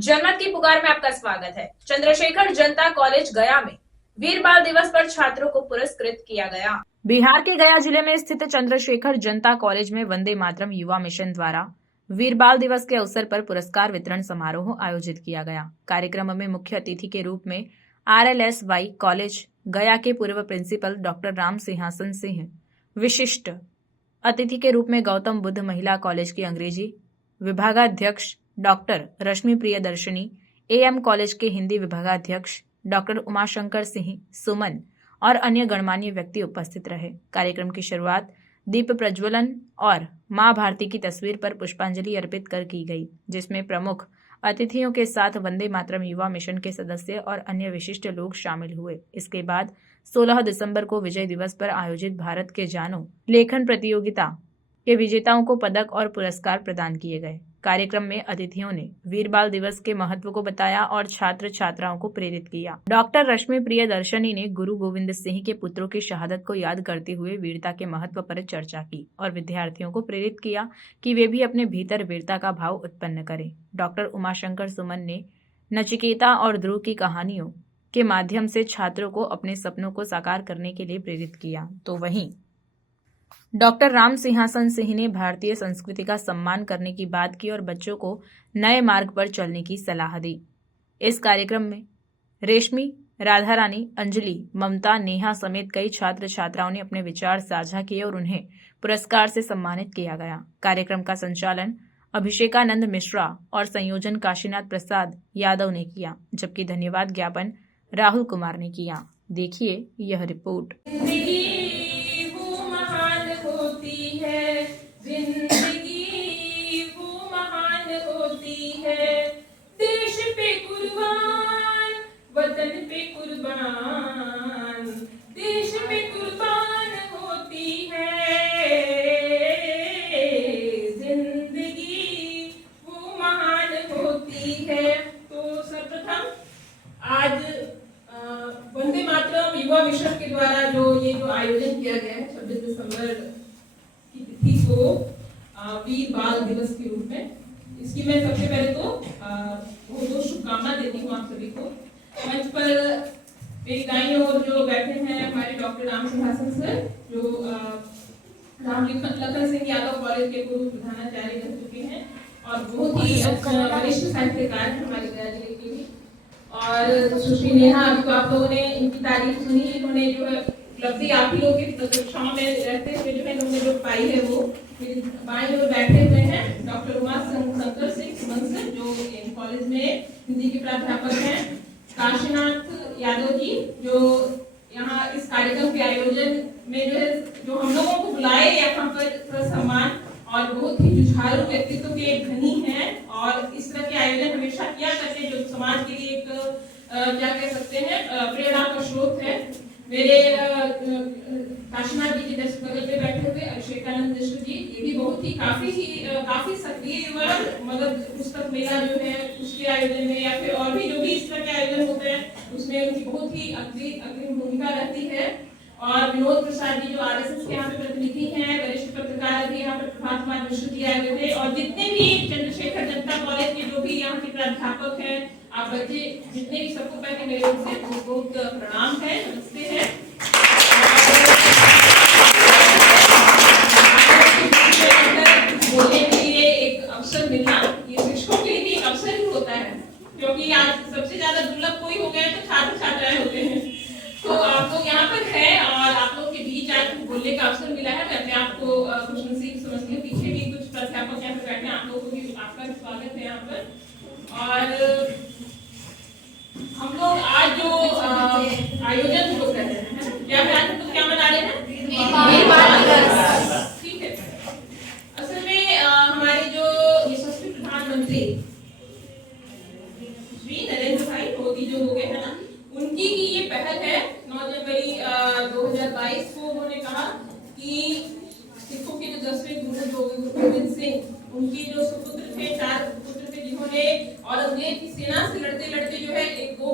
जनमत की पुकार में आपका स्वागत है। चंद्रशेखर जनता कॉलेज गया में वीर बाल दिवस पर छात्रों को पुरस्कृत किया गया। बिहार के गया जिले में स्थित चंद्रशेखर जनता कॉलेज में वंदे मातरम युवा मिशन द्वारा वीर बाल दिवस के अवसर पर पुरस्कार वितरण समारोह आयोजित किया गया। कार्यक्रम में मुख्य अतिथि के रूप में RLSY कॉलेज गया के पूर्व प्रिंसिपल डॉक्टर राम सिंहासन सिंह, विशिष्ट अतिथि के रूप में गौतम बुद्ध महिला कॉलेज की अंग्रेजी विभागाध्यक्ष doctor Rashmi Priyadarshini, AM college के हिंदी विभागाध्यक्ष डॉक्टर उमाशंकर सिंह सुमन और अन्य गणमान्य व्यक्ति उपस्थित रहे। कार्यक्रम की शुरुआत दीप प्रज्वलन और मां भारती की तस्वीर पर पुष्पांजलि अर्पित कर की गई, जिसमें प्रमुख अतिथियों के साथ वंदे मातरम युवा मिशन के सदस्य और अन्य विशिष्ट लोग शामिल हुए। इसके बाद 16 दिसंबर को विजय दिवस पर आयोजित भारत के जानो लेखन प्रतियोगिता के विजेताओं को पदक और पुरस्कार प्रदान किए गए। कार्यक्रम में अतिथियों ने वीर बाल दिवस के महत्व को बताया और छात्र छात्राओं को प्रेरित किया। डॉक्टर रश्मि प्रियदर्शनी ने गुरु गोविंद सिंह के पुत्रों की शहादत को याद करते हुए वीरता के महत्व पर चर्चा की और विद्यार्थियों को प्रेरित किया कि वे भी अपने भीतर वीरता का भाव उत्पन्न करें। डॉक्टर उमाशंकर सुमन ने नचिकेता और ध्रुव की कहानियों के माध्यम से छात्रों को अपने सपनों को साकार करने के लिए प्रेरित किया। तो वहीं डॉक्टर राम सिंहासन सिंह ने भारतीय संस्कृति का सम्मान करने की बात की और बच्चों को नए मार्ग पर चलने की सलाह दी। इस कार्यक्रम में रेशमी, राधा रानी, अंजलि, ममता, नेहा समेत कई छात्र छात्राओं ने अपने विचार साझा किए और उन्हें पुरस्कार से सम्मानित किया गया। कार्यक्रम का संचालन अभिषेकानंद मिश्रा और संयोजन काशीनाथ प्रसाद यादव ने किया, जबकि धन्यवाद ज्ञापन राहुल कुमार ने किया। देखिए यह रिपोर्ट। जिंदगी वो महान होती है, देश पे कुर्बान, वतन पे कुर्बान, देश पे कुर्बान होती है, जिंदगी वो महान होती है। तो सर्वप्रथम आज वंदे मातरम युवा मिशन के द्वारा जो आयोजन किया गया है 26 दिसंबर की तिथि को वीर बाल दिवस के रूप में, इसकी मैं सबसे पहले तो बहुत शुभकामना देती हूँ आप सभी को। मंच पर मेरी दाईं ओर जो बैठे हैं हमारे डॉक्टर राम सिंहासन सर, जो राम लखन सिंह यादव कॉलेज के पूर्व प्रधानाचार्य रह चुके हैं और बहुत ही वरिष्ठ साहित्यकार हैं हमारे गया जिले के भी। और सुश्री नेहा, अभी तो आप लोगों ने इनकी तारीफ सुनी, इन्होंने जो है उपलब्धि आप ही लोग की कक्षाओं में रहते हुए जो है इन्होंने जो पाई है वो बाईं ओर बैठे हुए हैं डॉक्टर उमाशंकर सिंह सुमन सर, जो कॉलेज में हिंदी के प्राध्यापक हैं। काशीनाथ यादव जी, जो यहाँ इस कार्यक्रम के आयोजन में जो हम लोगों को बुलाए यहाँ पर सम्मान, और बहुत ही जुझारू व्यक्तित्व के धनी हैं और इस तरह के आयोजन हमेशा किया करते हैं जो समाज के लिए एक क्या कह सकते हैं प्रेरणा का स्रोत है। मेरे काशीनाथ जी के जस्ट बगल पे बैठे हुए अभिषेकानंद मिश्र जी, ये भी बहुत ही काफी सक्रिय युवा, मतलब पुस्तक मेला जो है उसके आयोजन में या फिर और भी जो भी इस तरह के आयोजन होते हैं उसमें उनकी बहुत ही अग्रिम भूमिका रहती है। और विनोद प्रसाद जी, जो RSS के यहाँ पे प्रतिनिधि हैं, वरिष्ठ पत्रकार भी यहाँ पर प्रभात कुमार मिश्र जी आए हुए थे, और जितने भी चंद्रशेखर जनता कॉलेज के जो भी यहाँ के प्राध्यापक हैं, आप बच्चे जितने भी, सबको पहले मेरे ओर से बहुत प्रणाम है, नमस्ते है। बोलने के लिए एक अवसर मिला, ये शिक्षकों के लिए भी एक अवसर ही होता है, क्योंकि आज सबसे ज्यादा दुर्लभ कोई हो गया है तो छात्र छात्राएं होते हैं। तो आप लोग यहाँ पर हैं और आप लोग के बीच आज बोलने का अवसर मिला है। मैं अपने आप को खुशनसीब समझती हूँ। पीछे भी कुछ प्राध्यापक यहाँ पे बैठे हैं, आप लोगों को भी आपका स्वागत है यहाँ पर। और हम लोग आज जो आयोजन जो कर रहे हैं, क्या आज हम लोग क्या मना रहे हैं? ठीक है। असल में हमारे जो यशस्वी प्रधानमंत्री श्री नरेंद्र भाई मोदी जो हो गए हैं ना, उनकी ही ये पहल है। 9 जनवरी 2022 को उन्होंने कहा कि सिखों के जो 10वें गुरु गुरु गोविंद सिंह, उनके जो सुपुत्र थे, 4 पुत्र थे, जिन्होंने औरंगजेब की सेना से लड़ते लड़ते जो है एक 2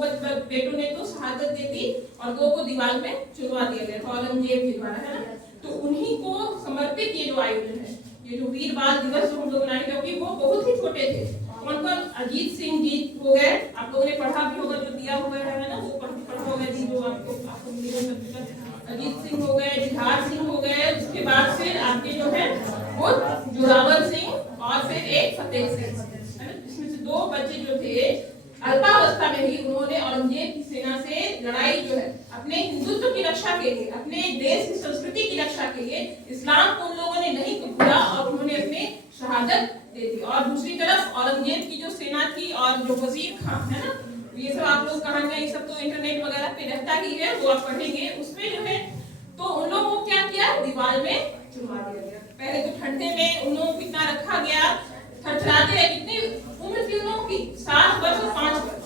बेटों ने तो शहादत दे दी और 2 को दीवार में चुनवा दिया गया था औरंगजेब के द्वारा, है ना। तो उन्हीं को समर्पित ये जो आयोजन है, ये जो वीर बाल दिवस जो हम लोग मनाएंगे, क्योंकि वो बहुत ही छोटे थे, कौन कौन? अजीत सिंह जी हो गए, आप लोगों ने पढ़ा भी होगा, जो दिया हुआ है ना, वो पढ़ा होगा जी, जो आपको मिलेगा सर्टिफिकेट। अजीत सिंह हो गए, जिहार सिंह हो गए, उसके बाद फिर आपके जो है वो जोरावर सिंह और फिर एक फतेह सिंह, है ना। इसमें से 2 बच्चे जो थे अल्पावस्था में ही उन्होंने औरंगजेब की सेना से लड़ाई जो है अपने हिंदुत्व की रक्षा के लिए, अपने देश की संस्कृति की रक्षा के लिए, इस्लाम को उन लोगों ने नहीं कबूला और उन्होंने अपने शहादत दे दी। और दूसरी तरफ औरंगजेब की जो सेना थी और जो वजीर खान है ना, ये सब आप लोग कहानियां, ये सब तो इंटरनेट वगैरह पे रहता ही है, वो आप पढ़ेंगे। उसमें जो है तो उन लोगों को क्या किया, दीवार में चुनवा दिया गया। पहले तो ठंडे में उन लोगों को इतना रखा गया, थरथराते रहे। कितनी उम्र थी उन लोगों की? 7 वर्ष और 5 वर्ष,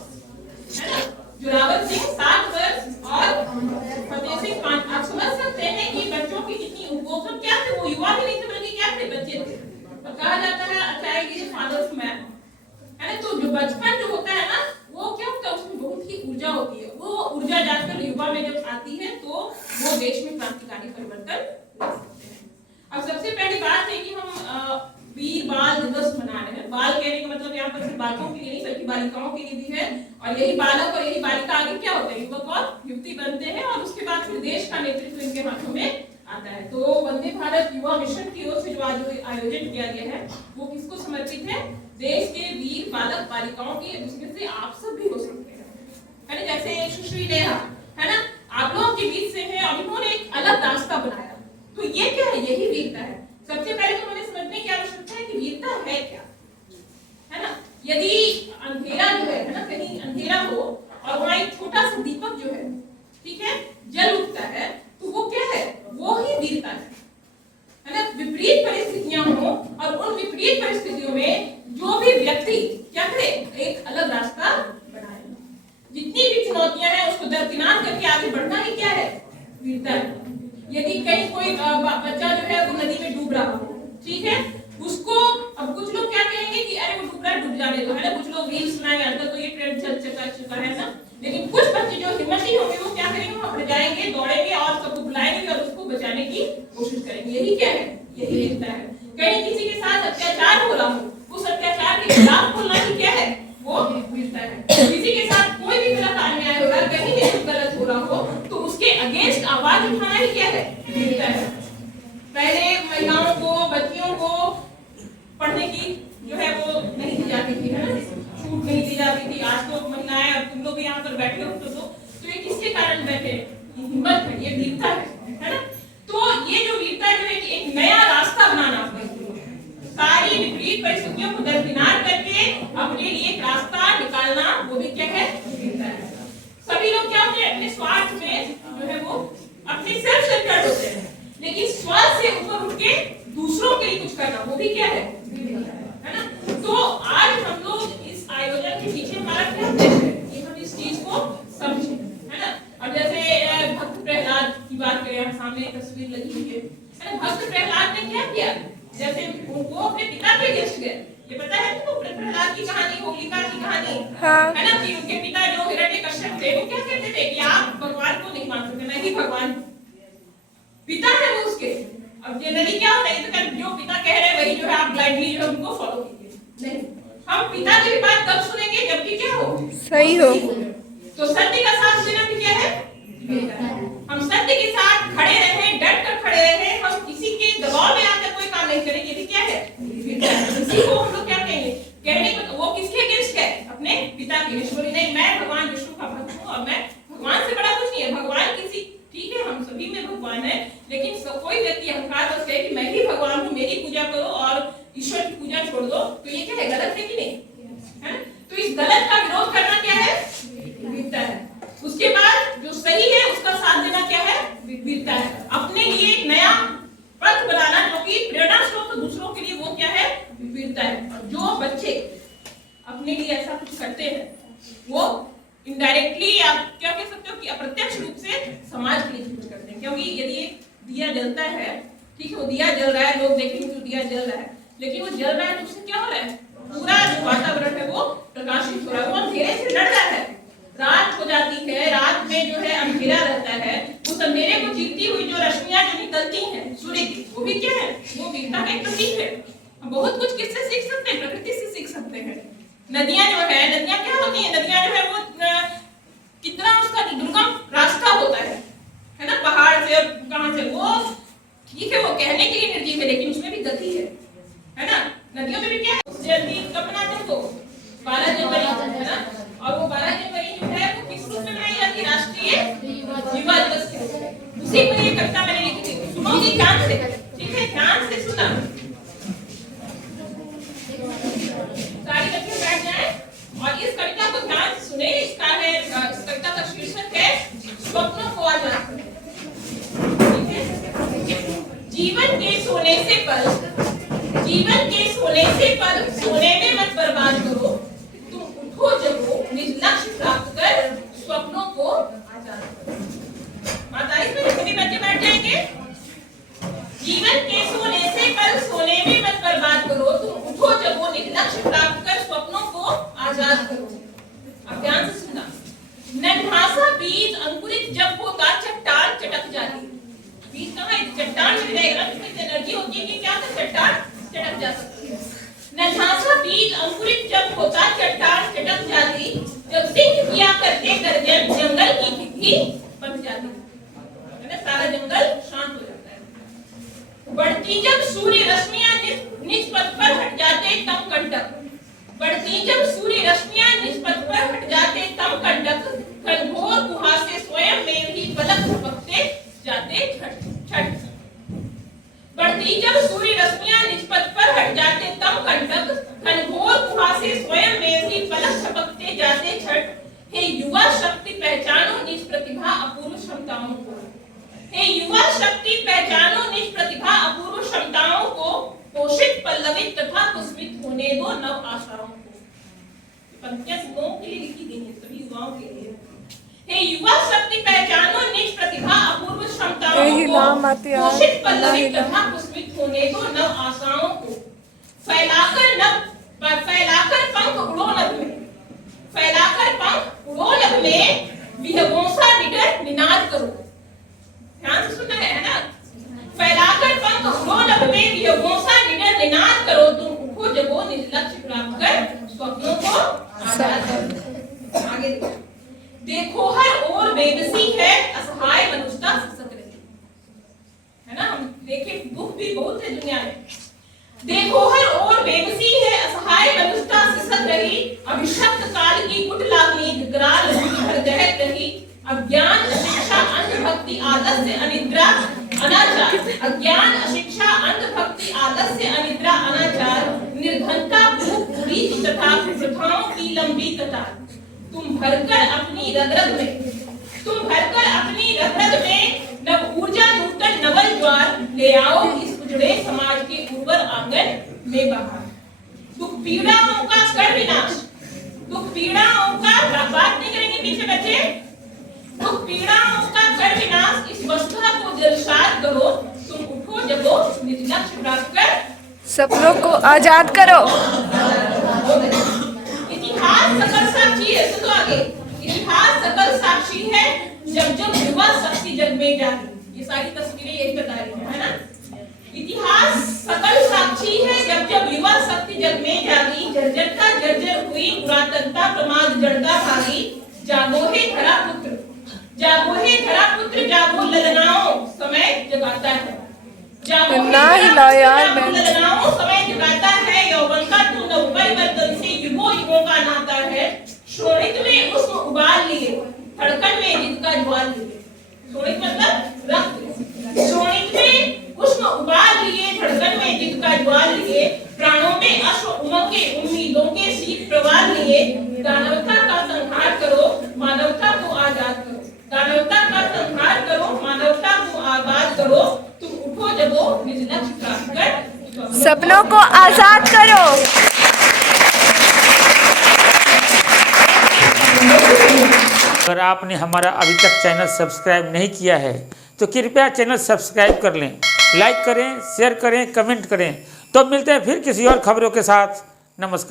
है ना। जोरावर सिंह 7 वर्ष और फतेह सिंह 5। आप समझ सकते हैं कि बच्चों की कितनी, वो सब क्या थे, वो युवा भी नहीं थे बल्कि क्या थे, बच्चे थे। और कहा जाता है अच्छा ये फादर ऑफ मैन, है ना। तो जो बचपन जो होता है ना, वो क्या होता है, उसमें बहुत ही ऊर्जा होती है। वो ऊर्जा जाकर युवा में जब आती है तो वो देश में क्रांतिकारी परिवर्तन ला सकते हैं। अब सबसे पहली बात है कि हम वीर बाल दिवस मना रहे हैं। बाल कहने का मतलब यहाँ पर सिर्फ बालकों के लिए नहीं बल्कि बालिकाओं के लिए भी है। और यही बालक और यही बालिका आगे क्या होते हैं, युवक और युवती बनते हैं और उसके बाद फिर देश का नेतृत्व इनके हाथों में आता है। तो वंदे भारत युवा मिशन की ओर से जो आज आयोजन किया गया है वो किसको समर्पित है? देश के वीर बालक बालिकाओं की, जिसमें से आप सब भी हो सकते हैं, है ना। जैसे सुश्री नेहा, है ना, आप लोगों के बीच से है और इन्होंने एक अलग रास्ता बनाया। तो ये क्या है? यही वीरता है। सबसे पहले तो हमें समझने की आवश्यकता है कि वीरता है क्या, है ना। यदि अंधेरा जो है ना, कहीं अंधेरा हो और वहां एक छोटा सा दीपक जो है, ठीक है, जल उठता है, तो वो क्या है? वो ही वीरता है ना। विपरीत परिस्थितियां हो और उन विपरीत परिस्थितियों में जो भी व्यक्ति क्या करे, एक अलग रास्ता बनाए। जितनी भी चुनौतियां हैं उसको दरकिनार करके आगे बढ़ना ही क्या है? वीरता है। यदि कहीं कोई बच्चा जो है वो नदी में डूब रहा हो, ठीक है, उसको, अब कुछ लोग क्या कहेंगे कि अरे वो डूब रहा है, डूब जाने दो, है ना। कुछ लोग रील्स बनाएंगे, आजकल तो ये ट्रेंड चल चुका है ना। लेकिन कुछ बच्चे जो हिम्मती होंगे वो क्या करेंगे, वहां पर जाएंगे, दौड़ेंगे और सबको बुलाएंगे और उसको बचाने की कोशिश करेंगे। यही क्या है? यही वीरता है। कहीं किसी के साथ अत्याचार हो रहा हो, उस अत्याचार के खिलाफ बोलना ही क्या है? वो वीरता है। किसी के साथ कोई भी गलत अन्याय हो रहा है, कहीं भी कुछ गलत हो रहा हो, तो उसके अगेंस्ट आवाज उठाना ही क्या है? वीरता है। पहले महिलाओं को, बच्चियों को पढ़ने की जो है वो नहीं दी जाती थी, है ना, छूट नहीं दी जाती थी। आज तो महिलाएं, अब तुम लोग यहाँ पर बैठे हो तो ये किसके कारण बैठे? हिम्मत है, ये वीरता है ना। तो ये जो वीरता जो है कि एक नया रास्ता बनाना, सारी विपरीत परिस्थितियों को दरकिनार करके अपने लिए एक रास्ता निकालना, वो भी क्या है? वीरता है। सभी लोग क्या होते हैं, अपने स्वार्थ में जो है वो अपने सेल्फ सेंटर्ड होते हैं, लेकिन स्वार्थ से ऊपर उठ के दूसरों के लिए कुछ करना, वो भी क्या है? है ना। तो आज हम लोग इस आयोजन के पीछे हमारा क्या उद्देश्य है कि हम इस चीज को समझें, है ना। अब जैसे भक्त प्रहलाद की बात करें, हम सामने तस्वीर लगी हुई है ना। भक्त प्रहलाद ने क्या किया? जैसे वो अपने पिता के गेस्ट गए, ये पता है तुमको प्रहलाद की कहानी, होलिका की कहानी, हाँ। है ना, कि उनके पिता जो हिरण्यकश्यप थे वो क्या कहते थे कि आप भगवान को नहीं मान सकते, मैं ही भगवान, पिता है वो उसके। अब जनरली क्या होता है, तो जो पिता कह रहे हैं वही जो है आप ब्लाइंडली जो उनको फॉलो कीजिए। नहीं, हम पिता की भी बात तब सुनेंगे जबकि क्या हो? सही हो। तो सत्य का साथ देना भी क्या है? हम सत्य के साथ खड़े रहें, डट कर खड़े रहें, हम किसी के दबाव में आकर कोई काम नहीं करें, ये भी क्या है? इसी को हम लोग क्या कहेंगे? कहने को वो किसके अगेंस्ट है? अपने पिता के अगेंस्ट। नहीं, मैं भगवान विष्णु का भक्त हूँ और मैं भगवान से बड़ा कुछ नहीं है। भगवान किसी, ठीक है, हम सभी में भगवान है, लेकिन कोई व्यक्ति अहंकार बस है कि मैं ही भगवान हूँ, मेरी पूजा करो और ईश्वर की पूजा छोड़ दो, तो ये क्या है? गलत है कि नहीं? है। तो इस गलत का विरोध करना क्या है? वीरता है। उसके बाद जो सही है उसका साथ देना क्या है? वीरता है। अपने लिए एक नया पथ बनाना जो कि प्रेरणा स्रोत दूसरों के लिए, वो क्या है? वीरता है। और जो बच्चे अपने लिए ऐसा कुछ करते हैं वो इनडायरेक्टली, आप क्या कह सकते हो कि अप्रत्यक्ष रूप से समाज के लिए कुछ करते हैं। क्योंकि यदि एक दिया जलता है, ठीक है, वो दिया जल रहा है, लोग देखेंगे तो दिया जल रहा है, लेकिन वो जल रहा है तो उससे क्या हो रहा है? पूरा जो वातावरण है वो प्रकाशित हो रहा है, वो अंधेरे से लड़ रहा है। रात हो जाती है, रात में जो है अंधेरा रहता है, उस अंधेरे को चीरती हुई जो रश्मियां जो निकलती हैं सूर्य की, वो भी क्या है? वो वीरता का एक प्रतीक है। हम बहुत कुछ किससे सीख सकते हैं? प्रकृति से सीख सकते हैं। नदियां जो है, नदियां क्या होती है? नदियां जो है वो कितना उसका दुर्गम रास्ता होता है ना, पहाड़ से कहां से, वो ठीक है, वो कहने के लिए निर्जीव है लेकिन उसमें भी गति है ना। नदियों में भी क्या है, जल्दी कब बनाते हैं वो 12 जनवरी, है ना। और वो 12 जनवरी जो है वो किस रूप में मनाई जाती है? राष्ट्रीय युवा दिवस के रूप में। उसी पर ये कविता मैंने लिखी थी, सुनोगी ध्यान से, ठीक है, ध्यान से सुना। सारी बच्चे बैठ जाएं और इस कविता को ध्यान से सुने। इसका है, इस कविता का शीर्षक है स्वप्नों को आजाद करो। जीवन के सोने से पल, जीवन के सोने से पल सोने में मत बर्बाद करो, तुम उठो जगो निज लक्ष्य प्राप्त कर स्वप्नों को आजाद करो। माता इसमें सभी बच्चे बैठ जाएंगे। जीवन के सोने से पल सोने में मत बर्बाद करो, तुम उठो जगो निज लक्ष्य प्राप्त कर स्वप्नों को आजाद करो। अब ध्यान से सुनना। नन्हा सा बीज अंकुरित जब होता चट्टान चटक जाती। बीज कहाँ है? चट्टान में रहेगा, इसमें एनर्जी होती है कि क्या होता है? चट्टान चटक जा सकती है। नन्हा सा बीज अंकुरित जब होता चट्टान चटक जाती, जब सिंह किया करते गर्जन जंगल की खिड़की बन जाती, है ना, सारा जंगल शांत हो जाता है। बढ़ती जब सूर्य रश्मियां निज पथ पर हट जाते तब कंटक, बढ़ती जब सूर्य रश्मियां निज पथ पर हट जाते तब कंटक, घनघोर कुहासे स्वयं में ही पलक झपकते जाते छट छट। बढ़ती जब सूर्य रश्मियां निज पथ पर हट जाते तब कंटक, घनघोर कुहासे स्वयं में ही पलक झपकते जाते छट। हे युवा शक्ति पहचानो निज प्रतिभा अपूर्व क्षमताओं को, हे युवा शक्ति पहचानो निज प्रतिभा अपूर्व क्षमताओं को, पोषित पल्लवित तथा पुष्पित होने दो नव आशाओं को। पंक्तियां लोगों के लिए लिखी गई हैं, सभी युवाओं के लिए। हे युवा शक्ति पहचानो निज प्रतिभा अपूर्व क्षमताओं को, पोषित पल्लवित तथा पुष्पित होने दो नव आशाओं को। फैलाकर पंख उड़ो नभ में, फैलाकर पंख उड़ो नभ में, विहंगों सा निडर निनाद करो। ध्यान से सुनना है ना। फैलाकर पंख उड़ो नभ में, विहंगों सा निडर निनाद करो, तुम उठो जगो निज लक्ष्य प्राप्त कर स्वप्नों को आजाद करो। आगे देखो हर ओर बेबसी है असहाय मनुष्यता ससक रही, है ना। हम देखे दुख भी बहुत है दुनिया में। देखो हर ओर बेबसी है असहाय मनुष्यता ससक रही, अभिशप्त काल की कुटिलाग्नि विकराल भर दहक रही। अज्ञान अशिक्षा अंधभक्ति आलस्य अनिद्रा अनाचार, अज्ञान अशिक्षा अंधभक्ति आलस्य अनिद्रा अनाचार, निर्धनता भूख बुरी तथा प्रथाओं की लंबी कतार। तुम भरकर अपनी रग-रग में, तुम भरकर अपनी रग-रग में नव ऊर्जा नूतन नवल ज्वार ले आओ इस उजड़े समाज के उर्वर आंगन में बहार। दुख पीड़ाओं का कर विनाश, दुख पीड़ाओं का, बात नहीं करेंगे पीछे बच्चे, दुख पीड़ाओं का कर विनाश इस वस्तुता को दिलशाद करो, तुम उठो जगो निज लक्ष्य प्राप्त कर सपनों को आजाद करो। इतिहास सकल साक्षी है, सुनो आगे। इतिहास सकल साक्षी है जब जब युवा शक्ति जग में जागी। ये सारी तस्वीरें यही बता रही है ना। इतिहास सकल साक्षी है जब जब युवा शक्ति जग में जागी, जर्जरता जर्जर हुई पुरातनता प्रमाद जड़ता भागी। जागो हे धरा पुत्र, जागो हे धरा पुत्र, जागो ललनाओ समय जगाता है, जागो ना हिलाओ यार ललनाओ समय जगाता है। यौवन का तू नव परिवर्तन से युगों युगों का नाता है। शोणित में उष्ण उबाल लिए, धड़कन में जिद का ज्वाल लिए। शोणित मतलब रक्त, शोणित में उष्ण उबाल लिए, धड़कन में जिद का ज्वाल लिए। प्राणों में अश्व उमंगे उम्मीदों के शीत प्रवाल लिए। दानवता का संहार करो मानवता को आजाद करो, दानवता का संहार करो मानवता को आबाद करो, तुम उठो जगो निज लक्ष्य प्राप्त कर सपनों को आजाद करो। अगर आपने हमारा अभी तक चैनल सब्सक्राइब नहीं किया है तो कृपया चैनल सब्सक्राइब कर लें, लाइक करें, शेयर करें, कमेंट करें। तो मिलते हैं फिर किसी और खबरों के साथ। नमस्कार।